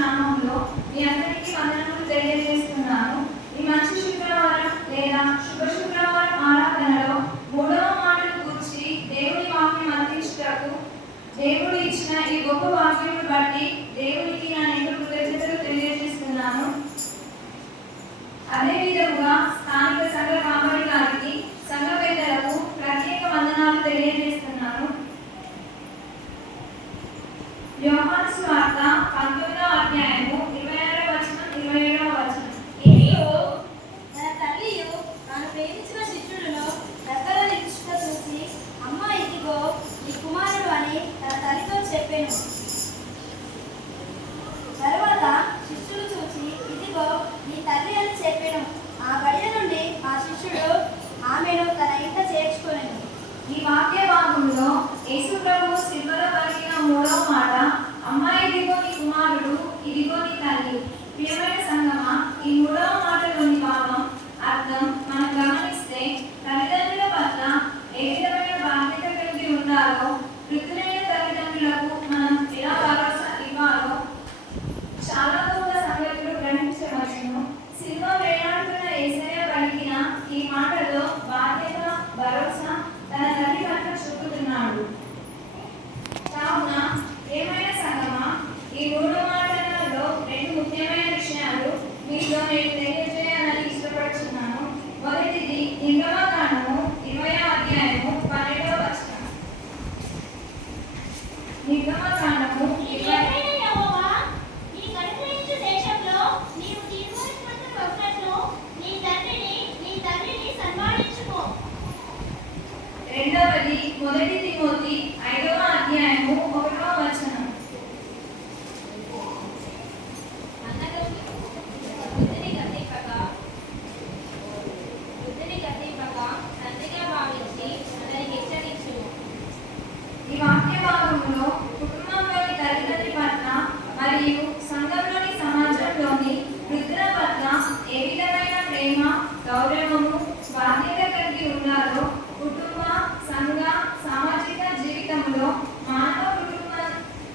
నామంలో మీ అందరికీ వందనములు తెలియజేస్తున్నాను. ఈ మంచి శుక్రవారం లేదా శుభ శుక్రవారం ఆరాధనలో మూడవ మాటను గురించి దేవుని వాక్యం అందించుటకు దేవుడు ఇచ్చిన ఈ గొప్ప వాక్యమును బట్టి దేవునికి నా ఎంతో కృతజ్ఞతలు తెలియజేస్తున్నాను. అదే విధముగా స్థానిక సంఘ కాపరి గారికి, సంఘ పెద్దలకు ప్రత్యేక వందనాలు తెలియజేస్తున్నాను. యోహాను సువార్త 19వ అధ్యాయము 26వ వచనం 27వ వచనం. తన తల్లియు తాను ప్రేమించిన శిష్యులను దగ్గర నిలుచుట చూసి, అమ్మ ఇదిగో ఈ కుమారుడు అని తన తల్లితో చెప్పాను. తరువాత శిష్యులు చూసి, ఇదిగో నీ తల్లి అని చెప్పాను. ఆ గడియ నుండి ఆ శిష్యుడు ఆమెను తన ఇంట చేర్చుకొనెను. ఈ వాక్య భాగంలో యేసు ప్రభువు శిలువలో పలికిన మూడవ మాట, అమ్మా ఇదిగో నీ కుమారుడు, ఇదిగో నీ తల్లి. ప్రియమైన సంగమా, ఈ మూడవ మాటలోని భావం అర్థం మనం గమనిస్తే తల్లిదండ్రుల పట్ల ఏ విధమైన బాధ్యత కలిగి ఉండాలో, వృద్ధులైన తల్లిదండ్రులకు మనం ఎలా భరోసా ఇవ్వాలో చాలా గొప్ప సంగతులు గ్రహించవచ్చును. శిలువ వేలాడుతున్న యేసయ్య పలికిన ఈ మాటలో బాధ్యత, భరోసా తన తల్లి పట్ల చూపుతున్నాడు. కావున ఏమైనా సంగమా, ఈ మూడు మాటలలో రెండు ముఖ్యమైన విషయాలు మీతో నేను తెలియజేయాలని ఇష్టపడుతున్నాను. మొదటిది నిర్గమకాండము 20వ అధ్యాయము 12వ వచనం. నిర్గమకాండము 20 రెండవది మొదటి తిమోతి 5వ అధ్యాయము 1వ వచనం. ఈ వాక్య భాగంలో కుటుంబంలోని తల్లిదండ్రి పట్ల మరియు సంఘంలోని సమాజంలోని వృద్ధుల పట్ల ఏ విధమైన ప్రేమ, గౌరవము, బాధ్యత కలిగి ఉండాలో కుటుంబ, సంఘ, సామాజిక జీవితంలో మానవ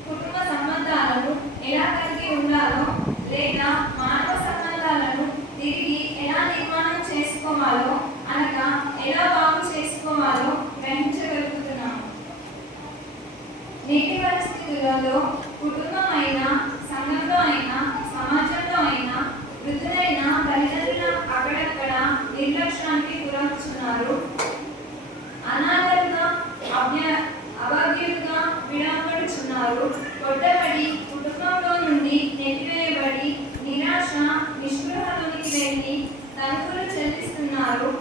కుటుంబ సంబంధాలను ఎలా కలిగి ఉండాలో, లేదా మానవ సంబంధాలను తిరిగి ఎలా నిర్మాణం చేసుకోవాలో, అనగా ఎలా బాగు చేసుకోవాలో గ్రహించగలుగుతున్నాము. నేటి పరిస్థితులలో కుటుంబం అయినా, సంఘంలో అయినా, సమాజంలో అయినా వృద్ధులైన తల్లిదండ్రుల అక్కడక్కడ నిర్లక్ష్యానికి గురవుతున్నారు. అనాథలుగా, అభాగ్యులుగా విడవబడుచున్నారు. కొట్టబడి, కుటుంబంలో నుండి నెట్టివేయబడి, నిరాశ, నిస్పృహలోనికి వెళ్ళి తలుపులు చెల్లిస్తున్నారు,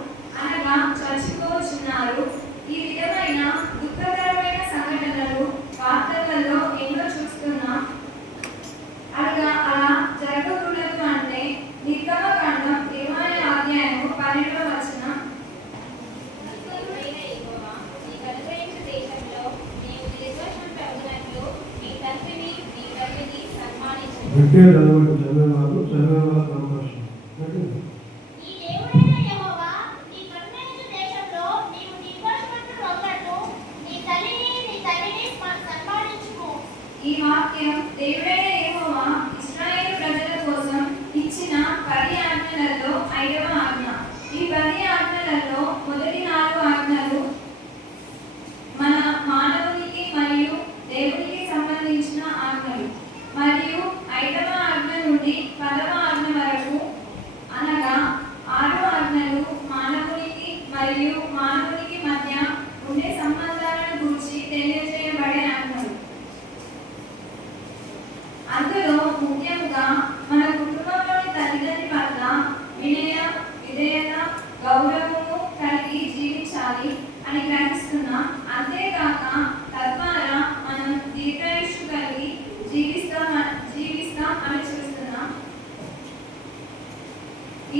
అనగా చచ్చిపోతున్నారు. ఈ విధమైన దుఃఖకరమైన సంఘటనలు వార్తలలో ఎన్నో చూస్తున్నాం. అలా జరగకూడదు అంటే నిర్గమకాండం 20వ అధ్యాయము 12వ వచనం. ఈ వాక్యం దేవుడైన యెహోవా ఇశ్రాయేలు ప్రజల కోసం ఇచ్చిన 10 ఆజ్ఞలలో 5వ ఆజ్ఞ. ఈ 10 ఆజ్ఞలలో మొదటి 4 ఆజ్ఞలు మన మానవునికి మరియు దేవునికి సంబంధించిన ఆజ్ఞలు, మరియు 5వ ఆజ్ఞ నుండి 10వ ఆజ్ఞ వరకు, అనగా 6 ఆజ్ఞలు మానవునికి మరియు మానవునికి మధ్య ఉండే సంబంధాలను గురించి తెలియజేయబడే ఆజ్ఞలు. అందులో ముఖ్యంగా మన కుటుంబంలోని తల్లిదండ్రి పట్ల వినయ, విధేయత, గౌరవము కలిగి జీవించాలి అని గ్రహిస్తున్నాం. అంతేకాక తద్వారా మనం దీర్ఘాయుష్షు కలిగి జీవిస్తాం అని చూస్తున్నాం.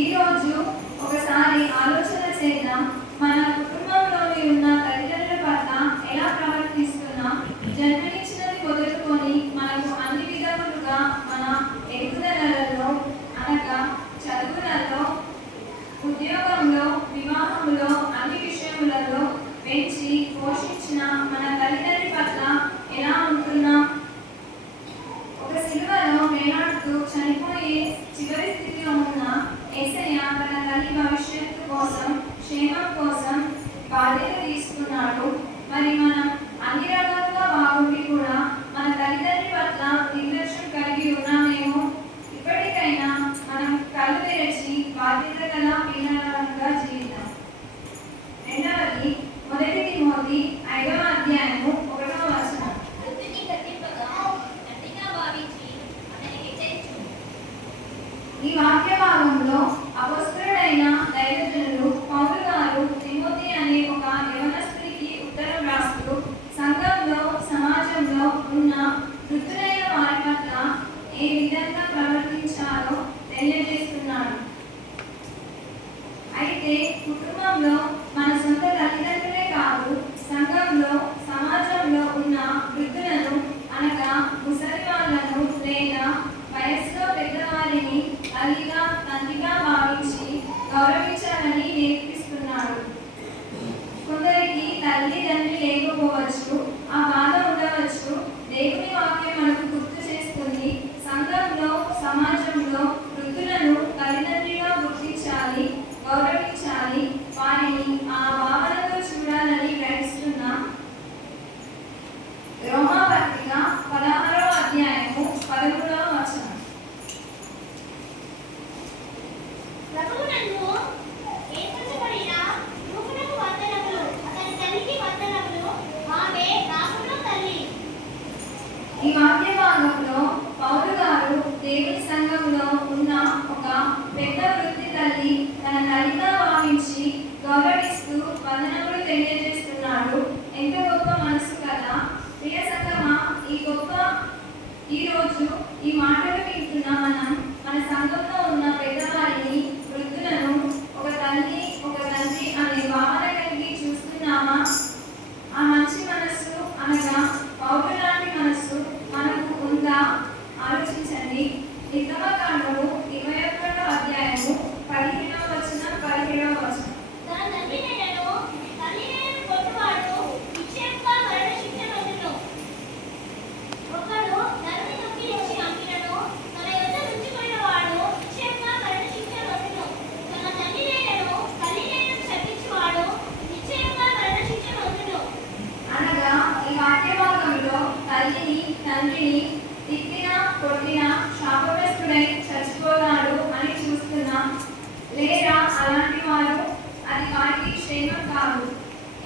ఈరోజు ఒకసారి ఆలోచన చేద్దాం. మన కుటుంబంలోని ఉన్న తల్లిదండ్రుల పట్ల ఎలా ప్రవర్తిస్తున్నాం? జన్మనిచ్చినది మొదలుకొని మనకు అన్ని విధములుగా మన ఎదుగుదలలో, అనగా చదువులలో, ఉద్యోగంలో, వివాహంలో, అన్ని విషయములలో పెంచి పోషించిన మన తల్లిదండ్రి పట్ల ఎలా ఉంటున్నాం? ఒక సిలువలో వేలాడుతున్న బాధపడుతూ చనిపోయే చివరి స్థితిలో ఉన్న యేసయ్య తన తల్లి భవిష్యత్తు కోసం, క్షేమం కోసం బాధ్యత తీసుకున్నాడు. మరి మనం అన్ని రకాలుగా బాగుండి కూడా మన తల్లిదండ్రి పట్ల నిర్లక్ష్యం కలిగి ఉన్నామేమో. ఇప్పటికైనా మనం కళ్ళు తెరచి బాధ్యత గల పిల్లలుగా జీవిద్దాం. రెండవది, 1 తిమోతి 5వ అధ్యాయము 1వ వచనం. ఈ వాక్య భాగంలో అపొస్తలుడైన దైవజనులు పౌలు గారు తిమోతి అనే ఒక యవనస్తుడికి ఉత్తరం రాస్తూ సంఘంలో, సమాజంలో ఉన్న వృద్ధులైన వారి పట్ల ఏ విధంగా ప్రవర్తించాలో తెలియజేస్తున్నాడు. అయితే కుటుంబంలో మన సొంత తల్లిదండ్రులే కాదు, సంఘంలో, సమాజంలో ఉన్న వృద్ధులను అనగా ముసలి వాళ్ళను లేదా వయస్సులో పెద్దవారిని తల్లిగా, తండ్రిగా భావించి గౌరవించాలని నేర్పిస్తున్నాడు. కొందరికి తల్లి తండ్రి లేకపోవచ్చు, ఆ బాధ ఉండవచ్చు. దేవుని వాక్యం మనకు గుర్తు చేస్తుంది. సంఘంలో, సమాజంలో వృద్ధులను తల్లిదండ్రిగా గుర్తించాలి, గౌరవించాలి, వారిని ఆ భావనతో చూడాలని గ్రహిస్తున్నాం. రోమాపత్రిక 16వ అధ్యాయము 13వ వచనం. ఈ వాక్య భాగంలో పౌలు గారు దేవుని సంఘంలో ఉన్న ఒక పెద్ద వృద్ధి తల్లి తన తల్లిగా భావించి గౌరవిస్తూ వందనములు తెలియజేస్తున్నాడు. ఎంత గొప్ప మనసు కదా ప్రియ సంఘమా. ఈ రోజు ఈ మాటలు వింటున్న మనం మన సంఘంలో ఉన్న పెద్దవారిని, వృద్ధులను ఒక తల్లి, ఒక తండ్రి అనే భావన కలిగి చూస్తున్నామా? ఆ మంచి మనస్సు అనగా పౌరు లాంటి మనస్సు మనకు ఉందా? ఆలోచించండి. నిర్గమకాండము 21వ అధ్యాయము 15వ వచనం, 17వ వచనం. అనగా ఈ వాక్య భాగంలో తల్లిని, తండ్రిని తిట్టినా, కొట్టినా శాపగ్రస్తుడై చచ్చిపోతాడు అని చూస్తున్నాం. లేదా అలాంటి వారు, అది వారికి క్షేమం కాదు.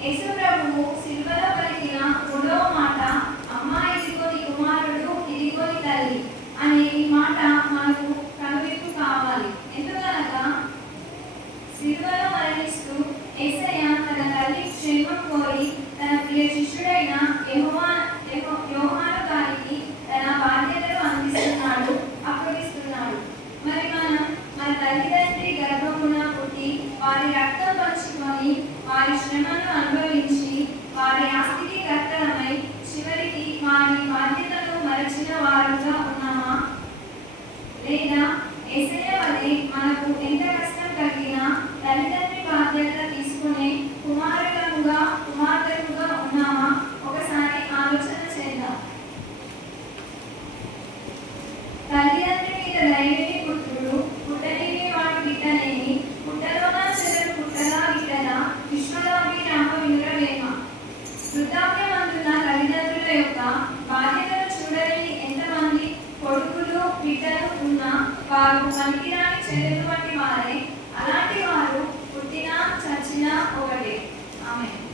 యేసు ప్రభువు సిలువలో పలికిన 3వ మాట, అమ్మా ఇదిగో నీ కుమారుడు, ఇదిగో నీ తల్లి అనే ఈ మాట మనకు కనువిప్పు కావాలి. ఎందుకనగా సిలువలో మరణిస్తూ యేసయ్య తన తల్లి క్షేమం కోరి తన ప్రియ శిష్యుడైన యోహాను గారికి తన బాధ్యతను అందిస్తున్నాడు, అప్పగిస్తున్నాడు. మరి మనం మన తల్లిదండ్రి గర్భమున పుట్టి వారి రక్తం పంచుకొని వారి శ్రమను అనుభవించి వారి ఆస్తికి కర్తలమై చివరికి వారి బాధ్యతను మరచిన వారుగా ఉన్నామా? లేదా యేసయ్య వలె మనకు ఎంత కష్టం కలిగినా తల్లిదండ్రి బాధ్యత తీసుకునే కుమారులుగా, కుమార్తెలుగా ఉన్నామా? ఒకసారి ఆలోచన చేద్దాం. తల్లిదండ్రి మీద దయలేని పుత్రుడు, పుట్టలేని వాడి బిడ్డలేని, పుట్టలోన చెదరు పుట్టలా గిట్టలా, విశ్వదాభిరామ వినురవేమ. వృద్ధాప్యమందున్న తల్లిదండ్రుల యొక్క బాధ్యతను చూడలేని ఎంతమంది కొడుకులు, బిడ్డలు ఉన్నా వారు పనికిరాని చెదలు వంటి వారే. అలాంటి వారు పుట్టినా చచ్చినా ఒకటే. ఆమేన్.